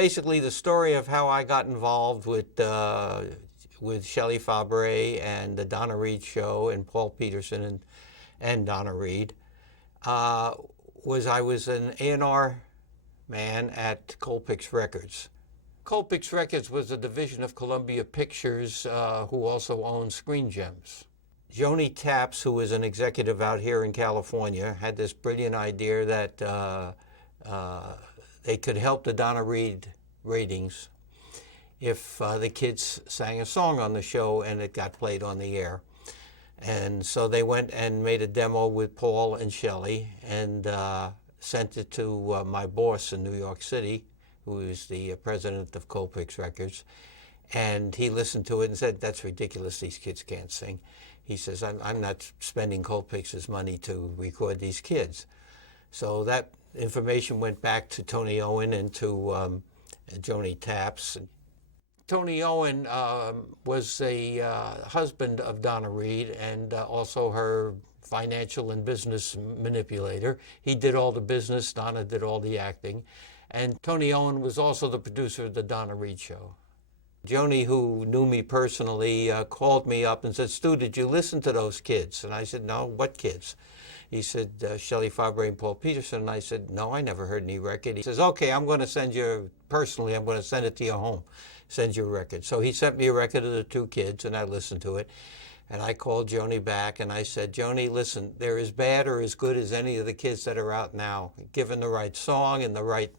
basically the story of how I got involved with Shelley Fabre and the Donna Reed Show and Paul Peterson and Donna Reed. Was I was an A&R man at Colpix Records. Colpix Records was a division of Columbia Pictures, who also owned Screen Gems. Joni Taps, who was an executive out here in California, had this brilliant idea that they could help the Donna Reed ratings if the kids sang a song on the show and it got played on the air. And so they went and made a demo with Paul and Shelley and sent it to my boss in New York City, who is the president of Colpix Records. And he listened to it and said, "That's ridiculous, these kids can't sing." He says, I'm not spending Colpix's money to record these kids. So that information went back to Tony Owen and to Joni Taps. Tony Owen was a husband of Donna Reed and also her financial and business manipulator. He did all the business, Donna did all the acting. And Tony Owen was also the producer of the Donna Reed Show. Joni, who knew me personally, called me up and said, "Stu, did you listen to those kids?" And I said, "No, what kids?" He said, "Shelley Fabre and Paul Peterson." And I said, "No, I never heard any record." He says, "Okay, I'm going to send you, personally, I'm going to send it to your home, send you a record." So he sent me a record of the two kids, and I listened to it. And I called Joni back, and I said, "Joni, listen, they're as bad or as good as any of the kids that are out now. Given the right song and the right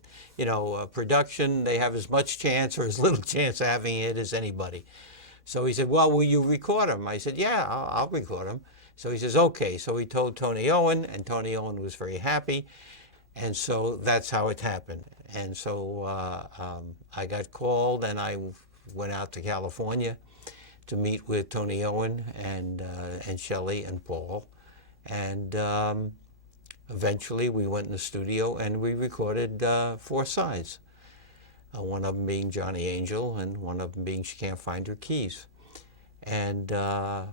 production, they have as much chance or as little chance of having it as anybody." So he said, "Well, will you record them?" I said, "Yeah, I'll record them." So he says, "Okay." So he told Tony Owen, and Tony Owen was very happy. And so that's how it happened. And so I got called, and I went out to California to meet with Tony Owen and Shelley and Paul. And eventually we went in the studio and we recorded 4 sides. One of them being Johnny Angel and one of them being She Can't Find Her Keys. And that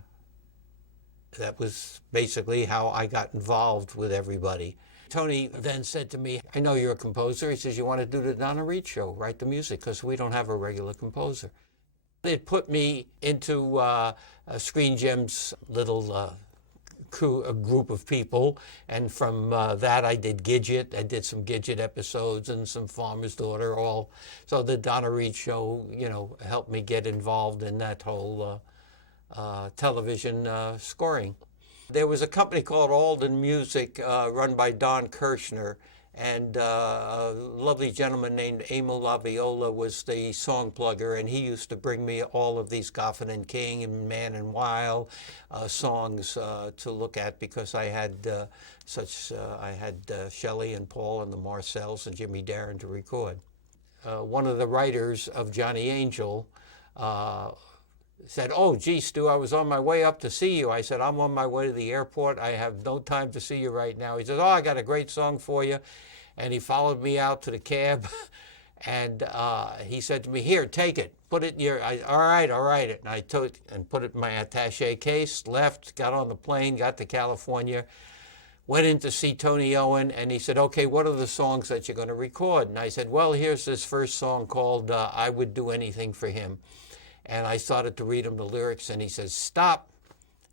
was basically how I got involved with everybody. Tony then said to me, "I know you're a composer." He says, "You want to do the Donna Reed Show, write the music, because we don't have a regular composer." It put me into Screen Gems' little crew, a group of people, and from that I did Gidget. I did some Gidget episodes and some Farmer's Daughter, all. So the Donna Reed Show, helped me get involved in that whole television scoring. There was a company called Alden Music run by Don Kirshner, and a lovely gentleman named Emil Laviola was the song plugger, and he used to bring me all of these Goffin and King and Man and Wild songs to look at, because I had Shelley and Paul and the Marcells and Jimmy Darren to record. One of the writers of Johnny Angel said, "Oh, gee, Stu, I was on my way up to see you." I said, "I'm on my way to the airport. I have no time to see you right now." He says, "Oh, I got a great song for you." And he followed me out to the cab, and he said to me, "Here, take it. Put it in your," all right. And I took and put it in my attaché case, left, got on the plane, got to California, went in to see Tony Owen, and he said, "Okay, what are the songs that you're going to record?" And I said, "Well, here's this first song called I Would Do Anything for Him." And I started to read him the lyrics, and he says, "Stop.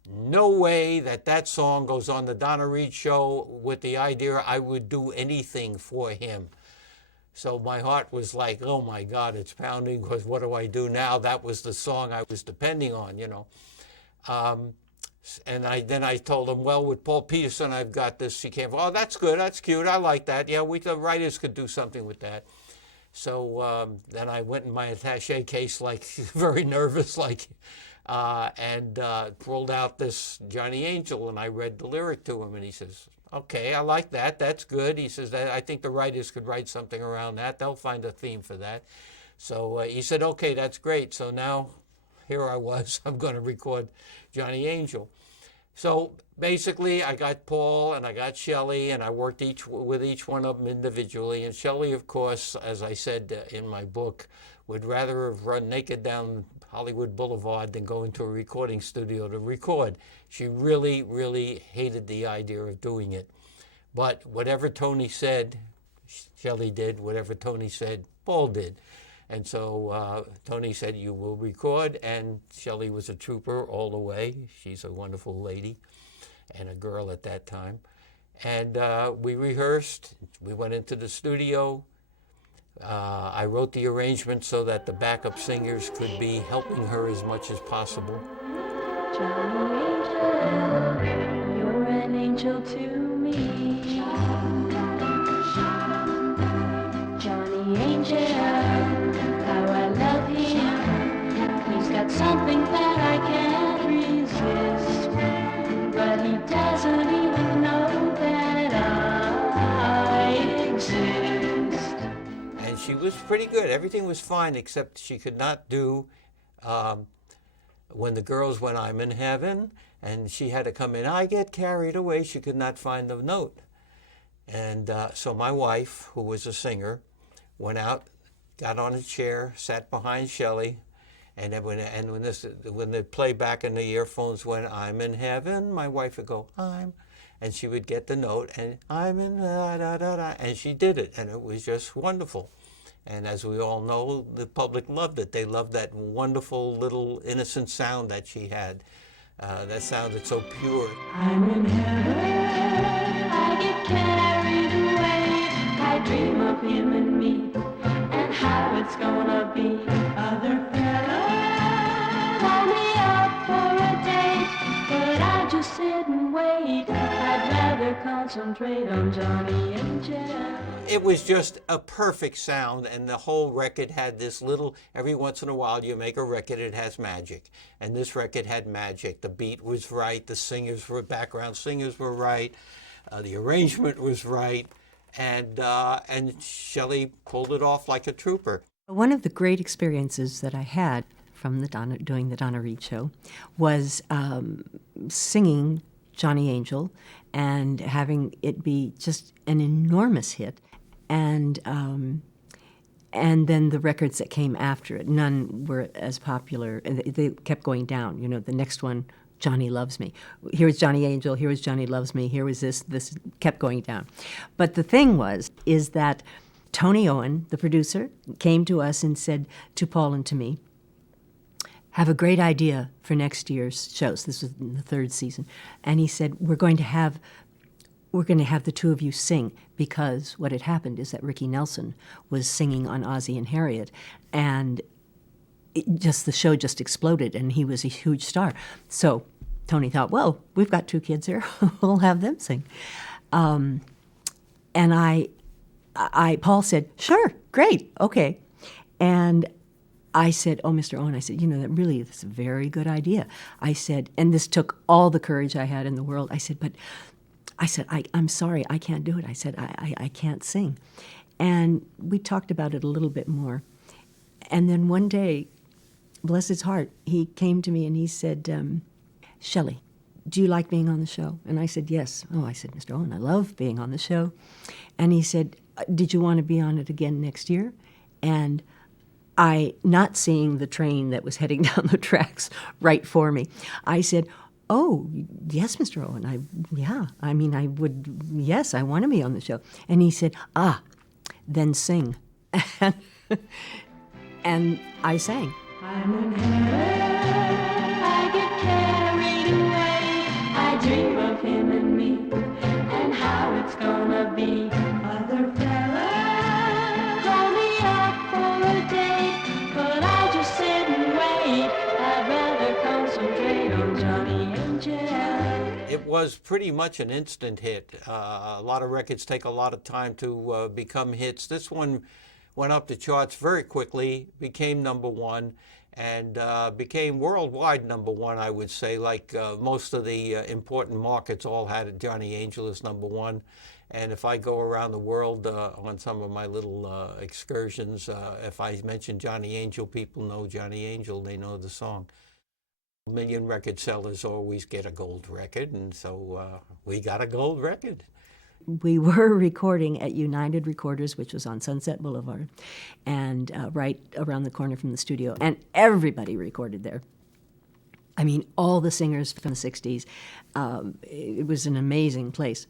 No way that song goes on the Donna Reed Show with the idea I would do anything for him." So my heart was like, oh my God, it's pounding, because what do I do now? That was the song I was depending on, And then I told him, "Well, with Paul Peterson, I've got this. She can't." "Oh, that's good. That's cute. I like that. Yeah, the writers could do something with that." So then I went in my attaché case, like very nervous, and pulled out this Johnny Angel, and I read the lyric to him, and he says, "Okay, I like that. That's good." He says, "I think the writers could write something around that. They'll find a theme for that." So he said, "Okay, that's great." So now here I was. I'm going to record Johnny Angel. So basically, I got Paul and I got Shelley, and I worked with each one of them individually. And Shelley, of course, as I said in my book, would rather have run naked down Hollywood Boulevard than go into a recording studio to record. She really, really hated the idea of doing it. But whatever Tony said, Shelley did whatever Tony said, Paul did. And so Tony said, you will record, and Shelley was a trooper all the way. She's a wonderful lady and a girl at that time. And we rehearsed. We went into the studio. I wrote the arrangement so that the backup singers could be helping her as much as possible. Johnny Angel, you're an angel to me. Johnny Angel, how I love him. He's got something that I can't resist, but he doesn't even know that I exist. And she was pretty good. Everything was fine, except she could not do when the girls went, I'm in heaven, and she had to come in, I get carried away. She could not find the note. And so my wife, who was a singer, went out, got on a chair, sat behind Shelley, and then when the playback in the earphones went, I'm in heaven, my wife would go, and she would get the note, and I'm in da da da da, and she did it, and it was just wonderful. And as we all know, the public loved it. They loved that wonderful little innocent sound that she had. That sounded so pure. I'm in heaven, I get carried away. I dream of him and me, and how it's gonna be. Other fellas call me up for a date, but I just sit and wait. I'd rather concentrate on Johnny Angel. It was just a perfect sound, and the whole record had this little, every once in a while you make a record, it has magic. And this record had magic. The beat was right, the singers were, background singers were right, the arrangement was right, and Shelley pulled it off like a trooper. One of the great experiences that I had from doing the Donna Reed show was singing Johnny Angel and having it be just an enormous hit. And then the records that came after it, none were as popular. They kept going down. You know, the next one, Johnny Loves Me. Here was Johnny Angel, here was Johnny Loves Me, here was this kept going down. But the thing is that Tony Owen, the producer, came to us and said to Paul and to me, have a great idea for next year's shows. This was in the third season. And he said, we're going to have the two of you sing, because what had happened is that Ricky Nelson was singing on Ozzie and Harriet, and the show just exploded, and he was a huge star. So Tony thought, well, we've got two kids here, we'll have them sing. And Paul said, sure, great, okay. And I said, oh, Mr. Owen, I said, you know, that really is a very good idea. I said, and this took all the courage I had in the world. I said, I'm sorry, I can't do it. I said, I can't sing. And we talked about it a little bit more. And then one day, bless his heart, he came to me and he said, Shelley, do you like being on the show? And I said, yes. Oh, I said, Mr. Owen, I love being on the show. And he said, did you want to be on it again next year? And not seeing the train that was heading down the tracks right for me, I said, oh, yes, Mr. Owen, I want to be on the show. And he said, then sing. And I sang. I'm in heaven, I get carried away. I dream of him and me, and how it's gonna be. Other fellas call me up for a date, but I just sit and wait. I'd rather concentrate on Johnny Angel. It was pretty much an instant hit. A lot of records take a lot of time to become hits. This one went up the charts very quickly, became number one, and became worldwide number one, I would say. Like most of the important markets all had Johnny Angel as number one. And if I go around the world on some of my little excursions, if I mention Johnny Angel, people know Johnny Angel, they know the song. Million record sellers always get a gold record, and so we got a gold record. We were recording at United Recorders, which was on Sunset Boulevard, and right around the corner from the studio, and everybody recorded there. I mean, all the singers from the 60s. It was an amazing place.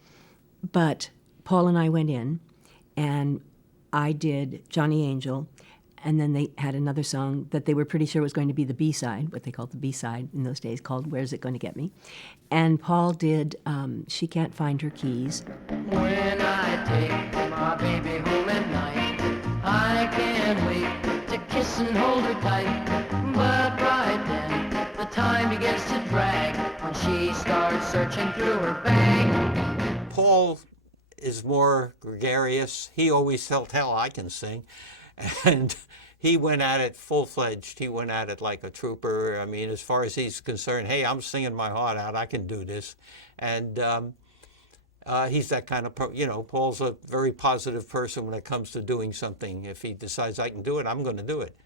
But Paul and I went in, and I did Johnny Angel, and then they had another song that they were pretty sure was going to be the B-side, what they called the B-side in those days, called Where's It Going to Get Me? And Paul did She Can't Find Her Keys. When I take my baby home at night, I can't wait to kiss and hold her tight. But right then, the time begins to drag when she starts searching through her bag. Paul is more gregarious. He always felt, hell, I can sing. And he went at it full-fledged. He went at it like a trooper. I mean, as far as he's concerned, hey, I'm singing my heart out. I can do this. And he's that kind of, Paul's a very positive person when it comes to doing something. If he decides I can do it, I'm going to do it.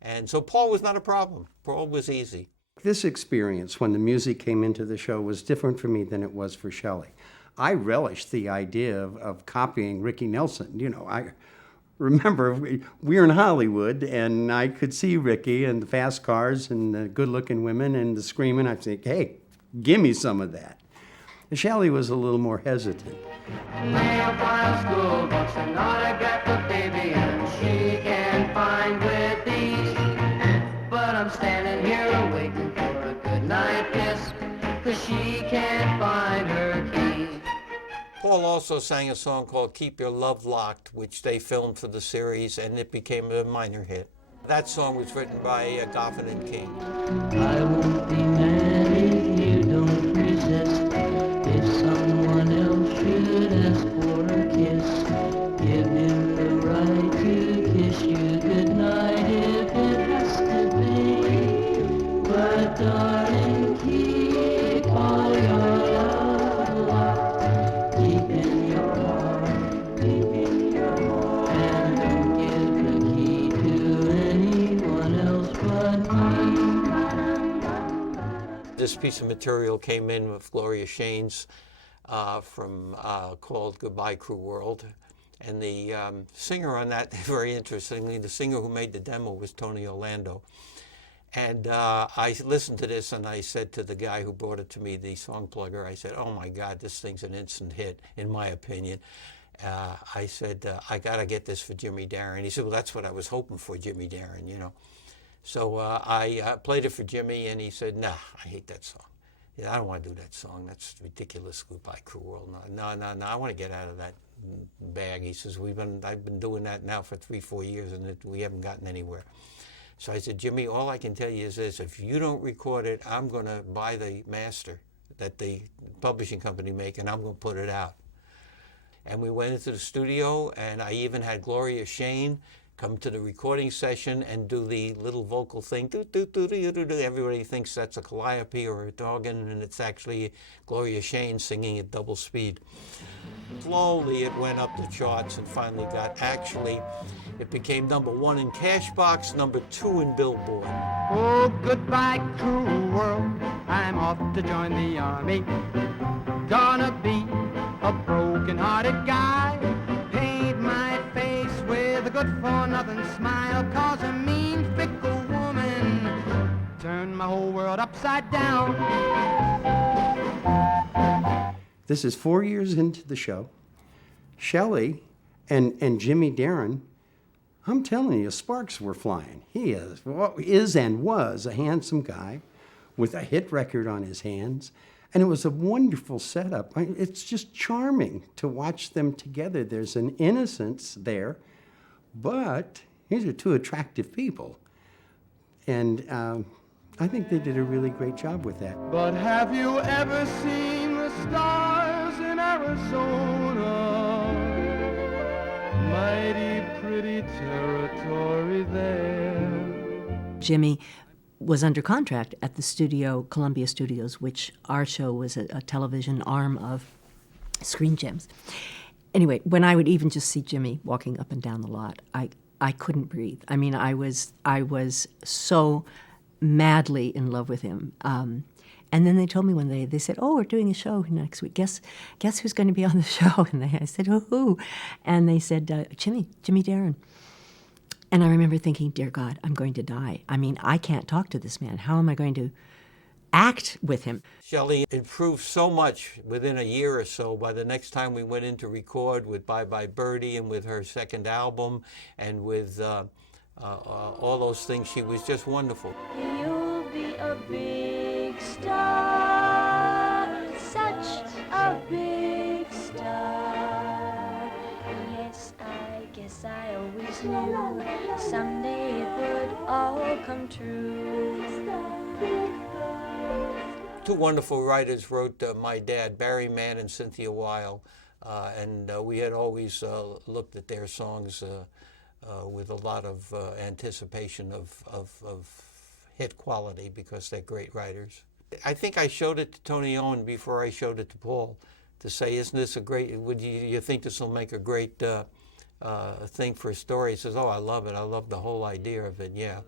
And so Paul was not a problem. Paul was easy. This experience, when the music came into the show, was different for me than it was for Shelley. I relished the idea of copying Ricky Nelson. I remember we were in Hollywood, and I could see Ricky and the fast cars and the good-looking women and the screaming. I'd think, hey, give me some of that. Shelley was a little more hesitant. Mail file school books and autograph the baby, and she can't find with these. But I'm standing here waiting for a goodnight kiss, 'cause she can't find her keys. Paul also sang a song called Keep Your Love Locked, which they filmed for the series, and it became a minor hit. That song was written by Goffin and King. I won't be mad if you don't resist. If someone else should ask for a kiss, give him the right to kiss you goodnight if it has to be. But darling, keep all your love locked deep in your heart, deep in your heart. And don't give the key to anyone else but me. This piece of material came in with Gloria Shane's from called Goodbye Crew World. And the singer on that, very interestingly, the singer who made the demo was Tony Orlando. And I listened to this and I said to the guy who brought it to me, the song plugger, I said, oh my God, this thing's an instant hit, in my opinion. I said, I got to get this for Jimmy Darren. He said, well, that's what I was hoping for, Jimmy Darren, So I played it for Jimmy, and he said, nah, I hate that song. I don't want to do that song. That's ridiculous, Goodbye Crew World. No, I want to get out of that bag. He says, I've been doing that now for 3-4 years, and we haven't gotten anywhere. So I said, Jimmy, all I can tell you is this. If you don't record it, I'm going to buy the master that the publishing company make, and I'm going to put it out. And we went into the studio, and I even had Gloria Shane come to the recording session and do the little vocal thing. Everybody thinks that's a calliope or a organ, and it's actually Gloria Shane singing at double speed. Slowly it went up the charts and finally it became #1 in Cashbox, #2 in Billboard. Oh, goodbye, cruel world, I'm off to join the army. Gonna be a broken-hearted guy. Paint my face with a good-for-nothing smile, 'cause a mean, fickle woman turned my whole world upside down. This is 4 years into the show. Shelley and Jimmy Darren, I'm telling you, sparks were flying. He is and was a handsome guy with a hit record on his hands, and it was a wonderful setup. It's just charming to watch them together. There's an innocence there, but these are two attractive people, and I think they did a really great job with that. But have you ever seen the stars in Arizona? Mighty pretty territory there. Jimmy was under contract at the studio, Columbia Studios, which our show was a television arm of Screen Gems. Anyway, when I would even just see Jimmy walking up and down the lot, I couldn't breathe. I mean, I was so madly in love with him. And then they told me one day, they said, oh, we're doing a show next week. Guess who's going to be on the show? And I said, who? And they said, Jimmy Darren. And I remember thinking, dear God, I'm going to die. I mean, I can't talk to this man. How am I going to act with him. Shelley improved so much within a year or so. By the next time we went in to record with Bye Bye Birdie and with her second album and with all those things, she was just wonderful. You'll be a big star, such a big star. Yes, I guess I always knew someday it would all come true. Two wonderful writers wrote my dad, Barry Mann and Cynthia Weil, and we had always looked at their songs with a lot of anticipation of hit quality because they're great writers. I think I showed it to Tony Owen before I showed it to Paul to say, isn't this a great, would you think this will make a great thing for a story? He says, oh, I love it. I love the whole idea of it, yeah.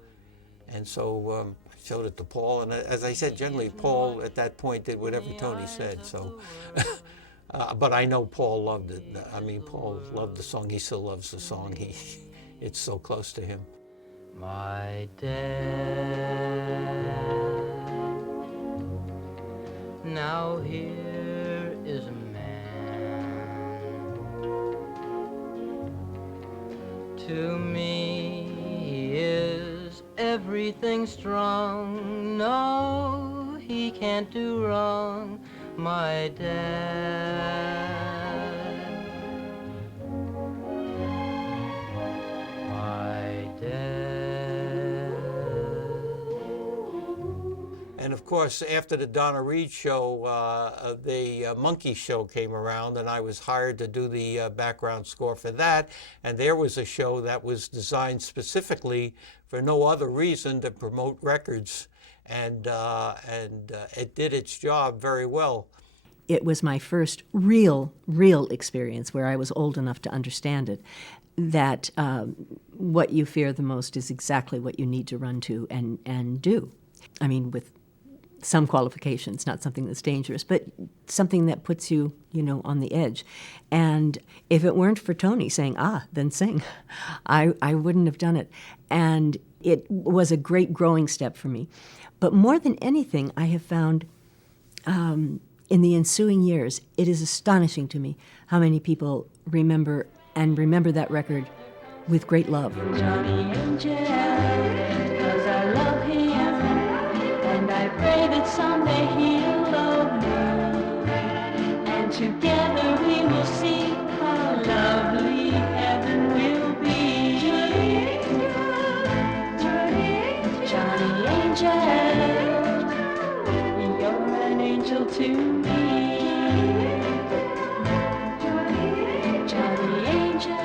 And so I showed it to Paul, and as I said, generally Paul at that point did whatever Tony said, so. But I know Paul loved it. I mean, Paul loved the song. He still loves the song. It's so close to him. My dad. Now here is a man. To me, he is everything strong. No, he can't do wrong. My dad. My dad. And of course, after the Donna Reed show, the Monkey Show came around, and I was hired to do the background score for that. And there was a show that was designed specifically for no other reason to promote records, and it did its job very well. It was my first real experience where I was old enough to understand it, that what you fear the most is exactly what you need to run to and do. I mean, with some qualifications, not something that's dangerous, but something that puts you, on the edge. And if it weren't for Tony saying, then sing, I wouldn't have done it. And it was a great growing step for me. But more than anything, I have found in the ensuing years, it is astonishing to me how many people remember that record with great love. Johnny Angel, 'cause I love him, and I pray that someday he'll love me, and together we will see how lovely heaven will be. Johnny Angel, you're an angel to me. Johnny Angel.